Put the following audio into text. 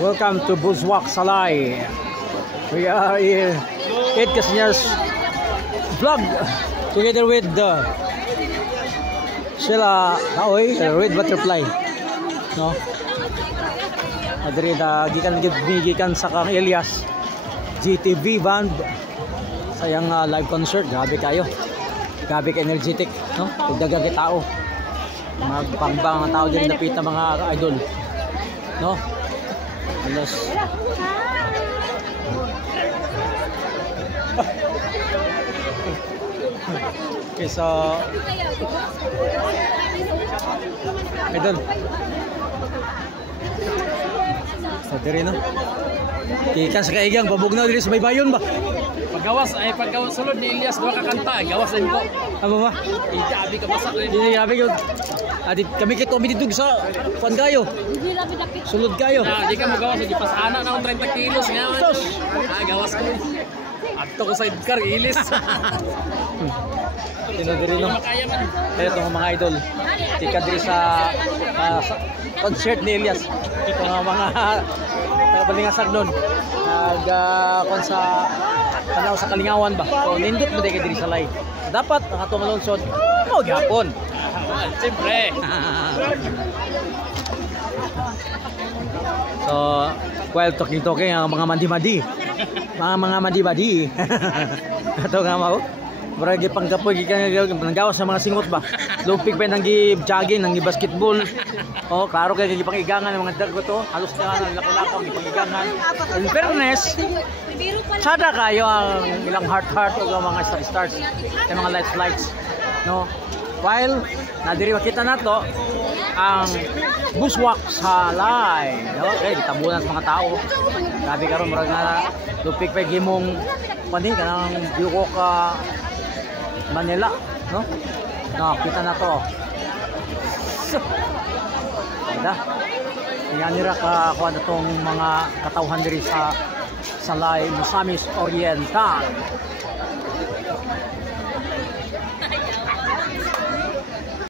Welcome to Bushwalk Salay. We are here Ed Casinya's vlog together with Sheila Naoy, Red Butterfly. No? Adri na gikan sa kang Elias GTV band sayang live concert. Grabe kayo. Grabe ka energetic, no? Pagdaga kay tao. Magpangbang ang tao din napita mga idol. No? Alas. Okay, so idol. Sa diri no. Kikan sa kaigang babugnaw diri sa Baybayon ba? Paggawas sulod ni Elias duha ka kanta, gawas din ko. Ano ba? Igabi ka basa rin. Dili grabe gyud. Adi kami kito mi didug sa kuan kayo. Sulod kayo. Di ka magawas di pasana na 30 kilos nga man. Gawas ko. Adto ko sidecar ilis. Tinadiri no. Makaya man. Kaya itong mga idol. Tika diri sa concert ni Elias. Ito mga tagabalingasag nun. Kon sa tanaw sa Kalingawan ba. So nindot mo diri sa lay. Dapat ang atong lungsod mo gyapon. Siyempre. So, while talking ang mga mandi-madi. Mga madi-madi. Ato nga mao. Murag panggapoy gikan gawas sa mga singot ba. Lumpig pa nang gi-jogging, nang gi-basketball. Oh, klaro kay gipangigangan ng mga dargo to. Halos na lako-lako gipangigangan. In fairness, sada kayo ang ilang heart o mga stars, yung mga lights. No? While nadiri kita nato ang Bushwalk Salay. No? Okay, gitabunan sa mga tao. Grabe karon murag nga lumpig pa gimong paning kanang Buko ka Manila, no? No, kita na to. Ada. Yan nira ka kuan atong mga katawhan diri sa Salay, Misamis Oriental.